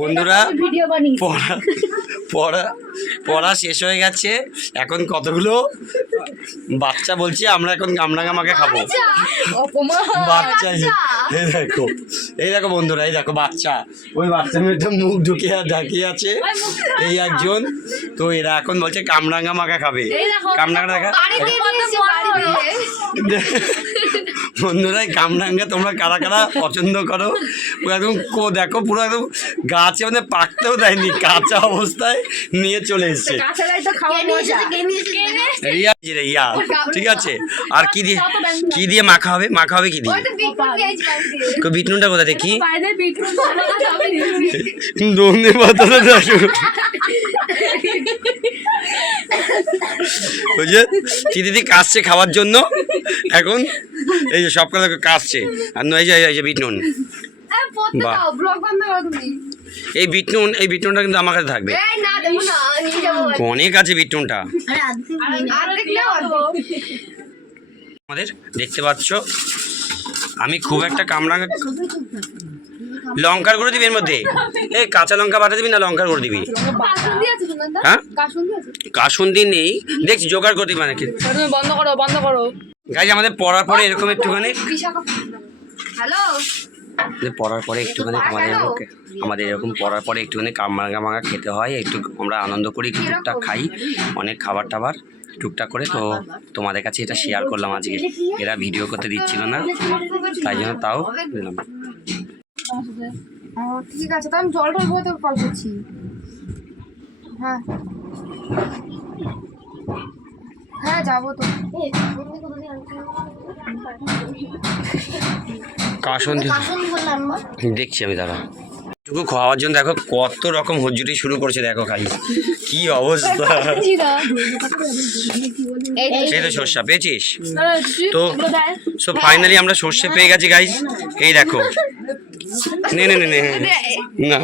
বন্ধুরা পড়া শেষ হয়ে গেছে। এখন কতগুলো বাচ্চা বলছে আমরা এখন কামরাঙা মাখা খাবো। বাচ্চা এই দেখো বন্ধুরা, এই দেখো বাচ্চা, ওই বাচ্চা মেয়েটা মুখ ঢুকিয়ে ঢাকিয়ে আছে এই একজন। তো এরা এখন বলছে কামরাঙা মাখা খাবে। কামরাঙা দেখা বন্ধুরা, কামরাঙ্গা তোমরা কারা কারা পছন্দ করো? একদম দেখো পুরো একদম গাছে মানে পাকতেও দেয়নি, কাঁচা অবস্থায় নিয়ে চলে এসছে। রিয়া ঠিক আছে। আর কি দিয়ে মাখা হবে? মাখা হবে কি দিয়ে? বিট নুনটা কোথা দেখি? ধনে পাতাটা দেখো, বুঝলে কি দিদি কাশছে খাওয়ার জন্য। এখন এই যে সব কথা কাশছে। আর নয় এই যে বিট নুন, এই বিট নুনটা কিন্তু আমার কাছে থাকবে, অনেক আছে বিট নুনটা। আমাদের দেখতে পাচ্ছ আমি খুব একটা কামরাঙা। লঙ্কার গুঁড়ো দিবি এর মধ্যে? এই কাঁচা লঙ্কা বাটা দিবি না লঙ্কার গুঁড়ো দিবি? হ্যাঁ কাসুন্দি নেই, দেখছি জোগাড় করতে মানে কি। বন্ধ করো গাইজ। আমাদের পড়ার পরে এরকম একটুখানি পড়ার পরে একটুখানি আমাদের এরকম পড়ার পরে একটুখানি কামরাঙা মাখা খেতে হয়। একটু আমরা আনন্দ করি, একটু টুকটাক খাই, অনেক খাবার টাবার টুকটাক করে। তো তোমাদের কাছে এটা শেয়ার করলাম আজকে। এরা ভিডিও করতে দিচ্ছিল না, তাই জন্য তাও দিলাম। ঠিক আছে, তো আমি জলটা ভরে কল করছি। হ্যাঁ হ্যাঁ যাবো তো। কাসুন্দি দেখছি আমি, দাদা টুকু খাওয়ার জন্য দেখো কত রকম হজ্জুটি শুরু করছে। দেখো খালি কি অবস্থা। সেই তো সর্ষা পেয়েছিস তো। সো ফাইনালি আমরা সর্ষে পেয়ে গেছি গাইজ। এই দেখো নে নে নে নে না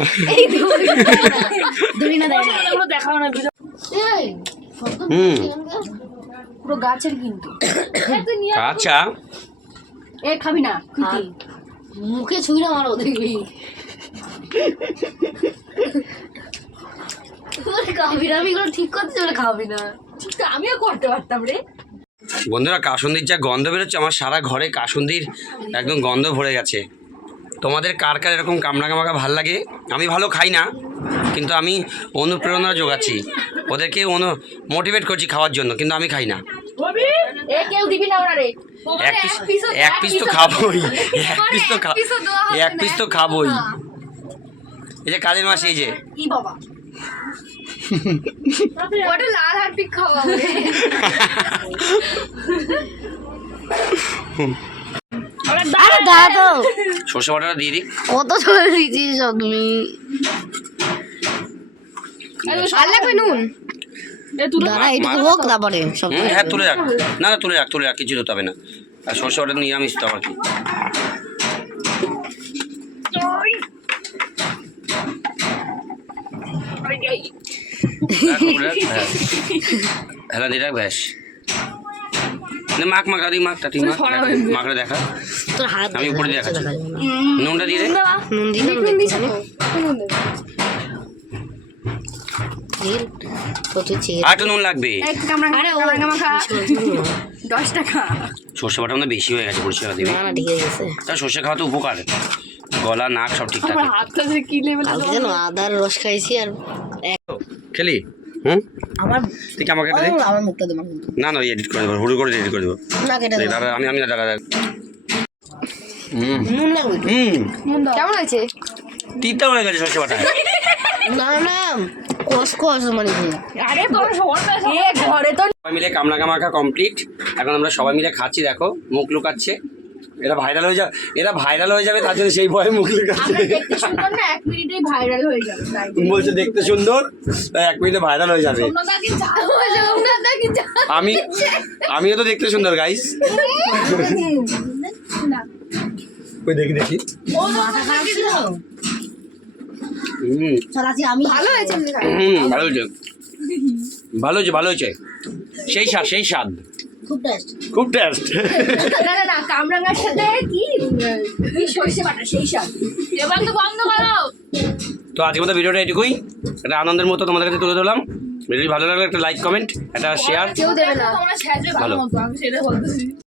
পুরো গাছের কিন্তু আচ্ছা এ খাবি না, মুখে ছুঁই না মারো দেখবি। খাবি না, আমি ঠিক করতে চলে খাবি না। আমিও করতে পারতাম রে। বন্ধুরা, কাসুন্দির যা গন্ধ বেরোচ্ছে, আমার সারা ঘরে কাসুন্দির একদম গন্ধ ভরে গেছে। তোমাদের কার কার এরকম কামরাঙা মাখা ভাল লাগে? আমি ভালো খাই না, কিন্তু আমি অনুপ্রেরণা যোগাচ্ছি, ওদেরকে মোটিভেট করছি খাওয়ার জন্য, কিন্তু আমি খাই না। এক পিস তো খাবোই, এক পিস তো খাবোই। এই যে কালের মাস, এই যে লাল হারপিক খাওয়া সর্ষে বাটাটা দিয়ে দিই। কত চলে দিয়েছিস তুমি? আর লাগবে নুন? দাঁড়া এটুকু হোক তারপরে সব। হ্যাঁ তুলে রাখ, না না তুলে রাখ, কিছু হতে হবে না। আর সর্ষে বাটা নিরামিষ তো আমার কি। হ্যাঁ দিয়ে রাখ, ব্যাস। মাখ মাখ দাদি, মাখটা তুই মাখটা দেখা। তোর হাত আমি উপরে দিয়ে দেখাচ্ছি। নুনটা দিয়ে দে। নুন দিলে আর একটু নুন লাগবে। 10 টাকা। সর্ষে বাটা মানে বেশি হয়ে গেছে, পরিষ্কার দিবি। না ঠিক আছে, তা সর্ষে খাওয়া তো উপকার, গলা নাক সব ঠিকঠাক। যেন আদার রস খাইছি আর খেলি। হুম আমার ঠিক আমাকে আমার মুখটা দেবো না না এডিট করে দেবো, হুড়ু করে এডিট করে দেবো। না কেটে দাদা আমি না দাদা। নুন লাগবে। কেমন হয়েছে? তিনটা হয়ে গেছে সর্ষে বাটা। না না কস মানে আরে তোর ঘরে তো সবাই মিলে কামরাঙা মাখা কমপ্লিট। এখন আমরা সবাই মিলে খাচ্ছি, দেখো মুখ লুকাচ্ছে। এরা ভাইরাল হয়ে যাবে তার জন্য সেই ভয়ে মুখ লুকাচ্ছে। দেখতে সুন্দর না, 1 মিনিটেই ভাইরাল হয়ে যাবে। বলছে দেখতে সুন্দর, তাই 1 মিনিটে ভাইরাল হয়ে যাবে। আমিও তো দেখতে সুন্দর গাইস। ওই দেখি আমি ভালো হয়েছে। ভালো হয়েছে। সেই স্বাদ খুব টেস্ট। না কামরাঙার সাথে কি সর্ষে বাটা সেই স্বাদ। এবার তো বন্ধ করো। তো আজকের মতো ভিডিওটা এটুকুই, একটা আনন্দের মতো তোমাদের কাছে তুলে ধরলাম। ভিডিওটি ভালো লাগলে একটা লাইক কমেন্ট একটা শেয়ার কেউ দেবে না তোমরা সাহায্য ভালো ভালো। মতো আমি সেটা বলতেছি